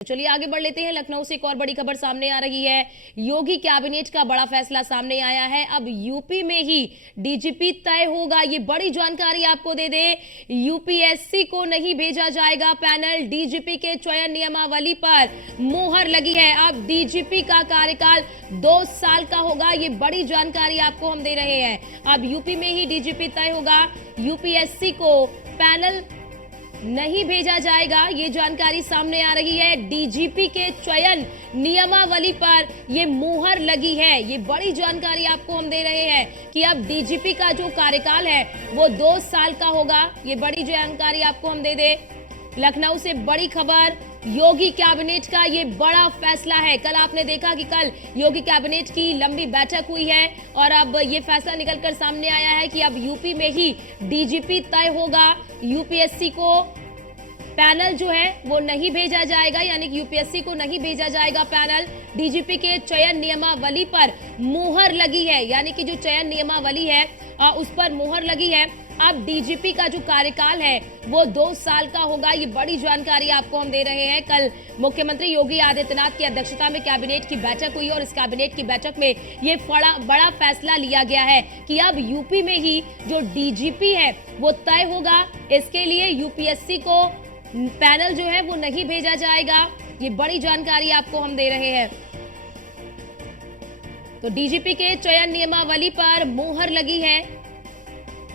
चलिए आगे बढ़ लेते हैं। लखनऊ से एक और बड़ी खबर सामने आ रही है। योगी कैबिनेट का बड़ा फैसला सामने आया है। अब यूपी में ही डीजीपी तय होगा। ये बड़ी जानकारी आपको दे दे, यूपीएससी को नहीं भेजा जाएगा पैनल। डीजीपी के चयन नियमावली पर मुहर लगी है। अब डीजीपी का कार्यकाल 2 साल का होगा। ये बड़ी जानकारी आपको हम दे रहे हैं। अब यूपी में ही डीजीपी तय होगा। यूपीएससी को पैनल नहीं भेजा जाएगा। ये जानकारी सामने आ रही है। डीजीपी के चयन नियमावली पर ये मुहर लगी है। ये बड़ी जानकारी आपको हम दे रहे हैं कि अब डीजीपी का जो कार्यकाल है वो 2 साल का होगा। ये बड़ी जानकारी आपको हम दे दे। लखनऊ से बड़ी खबर, योगी कैबिनेट का ये बड़ा फैसला है। कल आपने देखा कि कल योगी कैबिनेट की लंबी बैठक हुई है और अब ये फैसला निकलकर सामने आया है कि अब यूपी में ही डीजीपी तय होगा। यूपीएससी को पैनल जो है वो नहीं भेजा जाएगा, यानी कि यूपीएससी को नहीं भेजा जाएगा पैनल। डीजीपी के चयन नियमावली पर मुहर लगी है, यानी कि जो चयन नियमावली है उस पर मुहर लगी है। अब डीजीपी का जो कार्यकाल है वो 2 साल का होगा। ये बड़ी जानकारी आपको हम दे रहे हैं। कल मुख्यमंत्री योगी आदित्यनाथ की अध्यक्षता में कैबिनेट की बैठक हुई और इस कैबिनेट की बैठक में ये बड़ा फैसला लिया गया है कि अब यूपी में ही जो डीजीपी है वो तय होगा। इसके लिए यूपीएससी को पैनल जो है वो नहीं भेजा जाएगा। ये बड़ी जानकारी आपको हम दे रहे हैं। तो डीजीपी के चयन नियमावली पर मुहर लगी है।